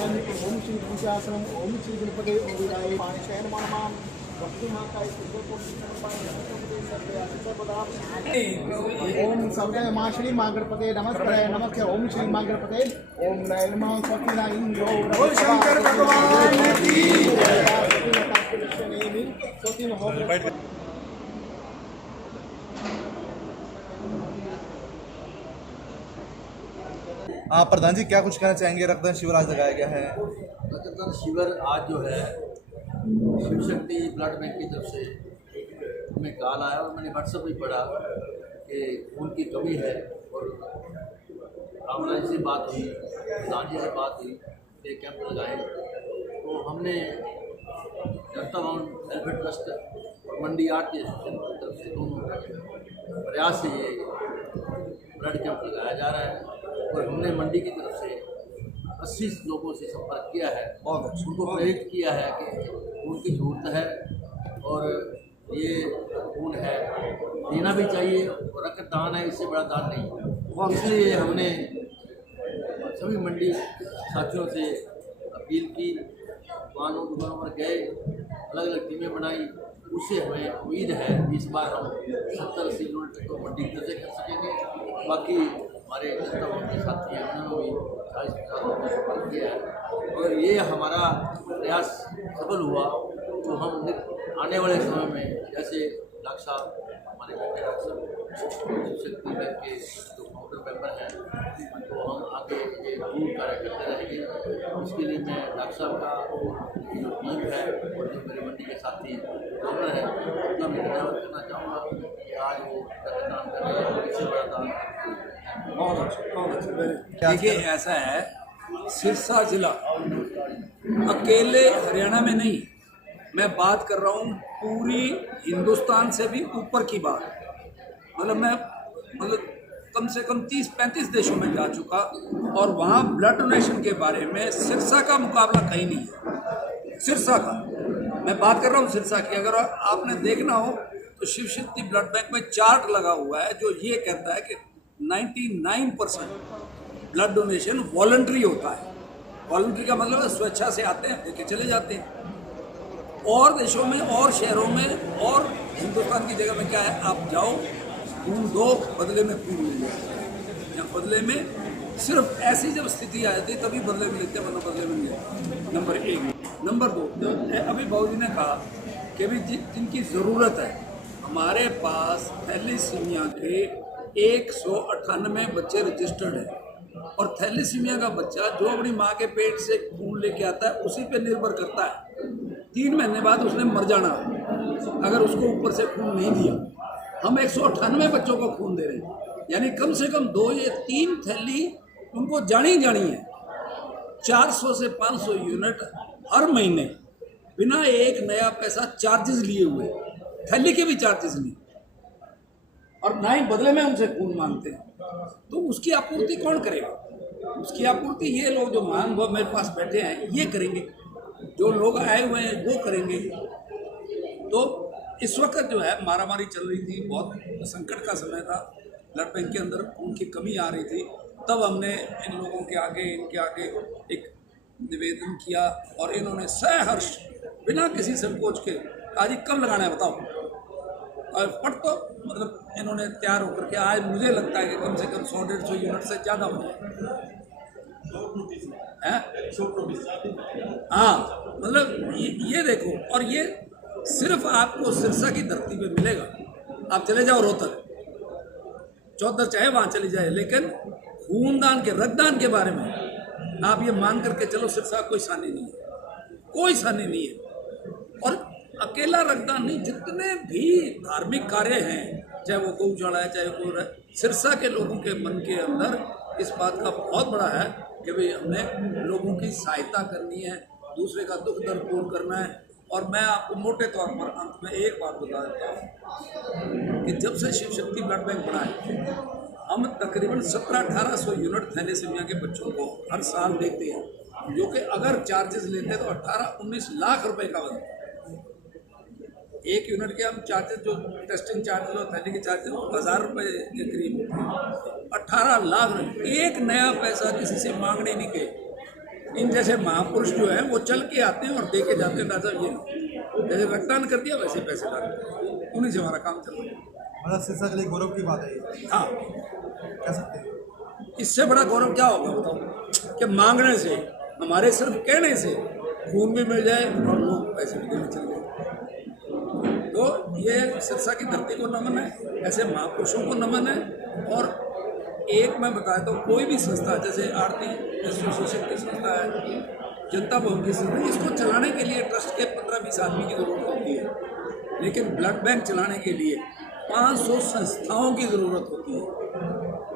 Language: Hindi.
पूजयामि। ओम श्री पूजासनम ओम श्री गणपते ओम विराय पाणिशयन मामाम ओम सर्वे मां श्री मां गणपते नमस्ते नमस्ते ओम श्री मां गणपते ओम नमः स्वस्ति इंद्रो बोल शंकर भगवान की जय। हाँ प्रधान जी, क्या कुछ कहना चाहेंगे? रक्तदान शिविर आज लगाया गया है। रक्तदान शिविर आज जो है शिव शक्ति ब्लड बैंक की तरफ से हमें कॉल आया और मैंने व्हाट्सएप भी पढ़ा कि खून की कमी है और रामलाल से बात हुई, प्रधान जी से बात हुई कि कैंप लगाए। तो हमने जनता भवन वेलफेयर ट्रस्ट और मंडी आर्ट की एसोसिएशन की तरफ से दोनों प्रयास से ये ब्लड कैंप लगाया जा रहा है और हमने मंडी की तरफ से 80 लोगों से संपर्क किया है और उनको प्रेरित किया है कि खून की जरूरत है और ये खून है देना भी चाहिए और रक्तदान है, इससे बड़ा दान नहीं। और इसलिए हमने सभी मंडी साथियों से अपील की, दुकानों पर गए, अलग अलग टीमें बनाई। उससे हमें उम्मीद है कि इस बार हम 70-80 यूनिट को मंडी दर्जे कर सकेंगे। बाकी हमारे जनता भवन के साथी हैं, उन्होंने भी 40-50 लोगों से संपर्क किया है और ये हमारा प्रयास सफल हुआ तो हम आने वाले समय में जैसे डॉक्टर साहब हमारे बेटे डॉक्टर साहब शक्ति बैंक के जो काउंटर मेंबर हैं तो हम आगे ये खूब कार्य करते रहेंगे। उसके लिए मैं डॉक्टर साहब का जो टीम है और जो मेरे मंडी के साथी डॉक्टर हैं उनका मैं धन्यवाद करना चाहूँगा कि आज वो रक्तदान कर रहे हैं। इससे बड़ा दान बहुत अच्छा। देखिए ऐसा है, सिरसा जिला अकेले हरियाणा में नहीं, मैं बात कर रहा हूँ पूरी हिंदुस्तान से भी ऊपर की बात। मतलब कम से कम 30-35 देशों में जा चुका और वहाँ ब्लड डोनेशन के बारे में सिरसा का मुकाबला कहीं नहीं है। सिरसा का मैं बात कर रहा हूँ, सिरसा की अगर आपने देखना हो तो शिव शक्ति ब्लड बैंक में चार्ट लगा हुआ है जो ये कहता है कि 99% ब्लड डोनेशन वॉलंटरी होता है। वॉलंटरी का मतलब स्वेच्छा से आते हैं, लेके चले जाते हैं। और देशों में और शहरों में और हिंदुस्तान की जगह में क्या है, आप जाओ खून दो, बदले में खून मिल जाए, या बदले में सिर्फ ऐसी जब स्थिति आ जाती है तभी बदले में लेते हैं, वरना बदले में नहीं लेते। नंबर 1। नंबर 2, अभी बाबूजी ने कहा कि भी जिनकी ज़रूरत है, हमारे पास थैलीसीमिया के 198 बच्चे रजिस्टर्ड हैं और थैलीसीमिया का बच्चा जो अपनी माँ के पेट से खून लेके आता है उसी पे निर्भर करता है। 3 महीने बाद उसने मर जाना अगर उसको ऊपर से खून नहीं दिया। हम 198 बच्चों को खून दे रहे हैं, यानी कम से कम 2 या 3 थैली उनको जानी है। 400 से 500 यूनिट हर महीने बिना एक नया पैसा चार्जेस लिए हुए, थैली के भी चार्जेस नहीं, और ना ही बदले में उनसे खून मांगते हैं। तो उसकी आपूर्ति कौन करेगा? उसकी आपूर्ति ये लोग जो मांग वो मेरे पास बैठे हैं ये करेंगे, जो लोग आए हुए हैं वो करेंगे। तो इस वक्त जो है मारामारी चल रही थी, बहुत संकट का समय था, ब्लड बैंक के अंदर खून की कमी आ रही थी। तब हमने इन लोगों के आगे, इनके आगे एक निवेदन किया और इन्होंने सहर्ष बिना किसी संकोच के आज कब लगाना है बताओ, और फट तो मतलब इन्होंने तैयार होकर के आज मुझे लगता है कि कम से कम 100-150 यूनिट से ज़्यादा हो जाए। हाँ, मतलब ये देखो, और ये सिर्फ आपको सिरसा की धरती पे मिलेगा। आप चले जाओ रोहतक, चौधर चाहे वहाँ चले जाए, लेकिन खूनदान के, रक्तदान के बारे में आप ये मान करके चलो सिरसा कोई सानी नहीं है, कोई सानी नहीं है। और अकेला रक्तदान नहीं, जितने भी धार्मिक कार्य हैं, चाहे वो गौशाला है, चाहे वो सिरसा के लोगों के मन के अंदर इस बात का बहुत बड़ा है कि भाई हमने लोगों की सहायता करनी है, दूसरे का दुख दर्द दूर करना है। और मैं आपको मोटे तौर पर अंत में एक बात बता देता हूँ कि जब से शिव शक्ति ब्लड बैंक बना है, हम तकरीबन 1700-1800 यूनिट थैलेसीमिया के बच्चों को हर साल देते हैं, जो कि अगर चार्जेस लेते हैं तो 18-19 लाख रुपए का बनता है। एक यूनिट के हम चार्जेस, जो टेस्टिंग चार्जेस और थैली के चार्जेस, वो 1000 रुपये के करीब होते हैं। 18 लाख, एक नया पैसा किसी से मांगने नहीं गए, इन जैसे महापुरुष जो है वो चल के आते हैं और दे के जाते हैं। दादा ये नहीं, जैसे रक्तदान कर दिया वैसे पैसे दान कर दिए, उन्हीं से हमारा काम चल रहा है। मतलब सिरसा के लिए गौरव की बात है ये, हाँ, कह सकते हैं। इससे बड़ा गौरव क्या होगा बताओ, कि मांगने से, हमारे सिर्फ कहने से खून भी मिल जाए और लोग पैसे भी देने चल जाए। तो ये सिरसा की धरती को नमन है, ऐसे महापुरुषों को नमन है। और एक मैं बताता हूँ, कोई भी संस्था जैसे आरती एसोसिएशन की संस्था है, जनता भवन की संस्था, इसको चलाने के लिए ट्रस्ट के 15-20 आदमी की ज़रूरत होती है, लेकिन ब्लड बैंक चलाने के लिए 500 संस्थाओं की ज़रूरत होती है।